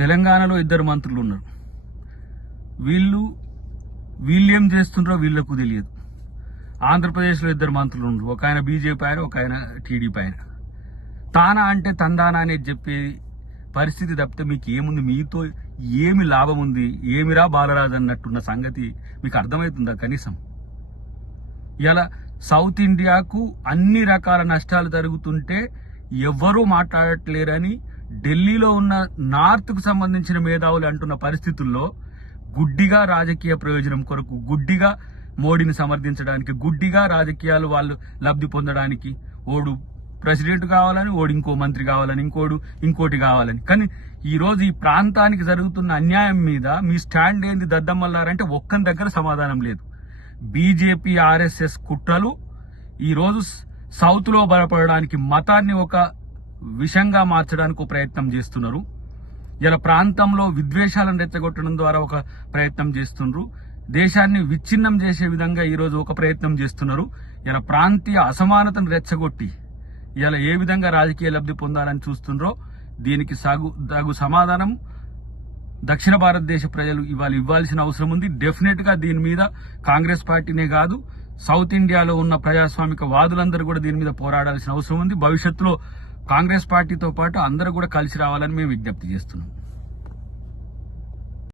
తెలంగాణలో 2 మంత్రులు ఉన్నారు. వీళ్ళేం చేస్తుండ్రో వీళ్ళకు తెలియదు. ఆంధ్రప్రదేశ్లో 2 మంత్రులు ఉన్నారు. ఒక ఆయన బీజేపీ ఆయన, ఒక ఆయన టీడీపీ ఆయన. తానా అంటే తందానా అనేది చెప్పే పరిస్థితి తప్పితే మీకు ఏముంది? మీతో ఏమి లాభం ఉంది? ఏమిరా బాలరాజు అన్నట్టున్న సంగతి మీకు అర్థమవుతుందా కనీసం? ఇలా సౌత్ ఇండియాకు అన్ని రకాల నష్టాలు జరుగుతుంటే ఎవ్వరూ మాట్లాడట్లేరని ఢిల్లీలో ఉన్న నార్త్కు సంబంధించిన మేధావులు అంటున్న పరిస్థితుల్లో గుడ్డిగా రాజకీయ ప్రయోజనం కొరకు, గుడ్డిగా మోడీని సమర్థించడానికి, గుడ్డిగా రాజకీయాలు వాళ్ళు లబ్ధి పొందడానికి, ఓడు ప్రెసిడెంట్ కావాలని, ఓడు ఇంకో మంత్రి కావాలని, ఇంకోటి కావాలని. కానీ ఈ రోజు ఈ ప్రాంతానికి జరుగుతున్న అన్యాయం మీద మీ స్టాండ్ ఏంది దద్దమ్మల్లారంటే ఒక్కని దగ్గర సమాధానం లేదు. బీజేపీ ఆర్ఎస్ఎస్ కుట్రలు ఈరోజు సౌత్ లో బలపడడానికి, మతాన్ని ఒక విషంగా మార్చడానికి ఒక ప్రయత్నం చేస్తున్నారు. ఇలా ప్రాంతంలో విద్వేషాలను రెచ్చగొట్టడం ద్వారా ఒక ప్రయత్నం చేస్తున్నారు. దేశాన్ని విచ్ఛిన్నం చేసే విధంగా ఈరోజు ఒక ప్రయత్నం చేస్తున్నారు. ఇలా ప్రాంతీయ అసమానతను రెచ్చగొట్టి ఇలా ఏ విధంగా రాజకీయ లబ్ధి పొందాలని చూస్తున్నారో దీనికి తగు సమాధానం దక్షిణ భారతదేశ ప్రజలు ఇవ్వాల్సిన అవసరం ఉంది. డెఫినెట్ గా దీని మీద కాంగ్రెస్ పార్టీనే కాదు, సౌత్ ఇండియాలో ఉన్న ప్రజాస్వామిక వాదులందరూ కూడా దీని మీద పోరాడాల్సిన అవసరం ఉంది. భవిష్యత్తులో కాంగ్రెస్ పార్టీతో పాటు అందరూ కూడా కలిసి రావాలని మేము విజ్ఞప్తి చేస్తున్నాం.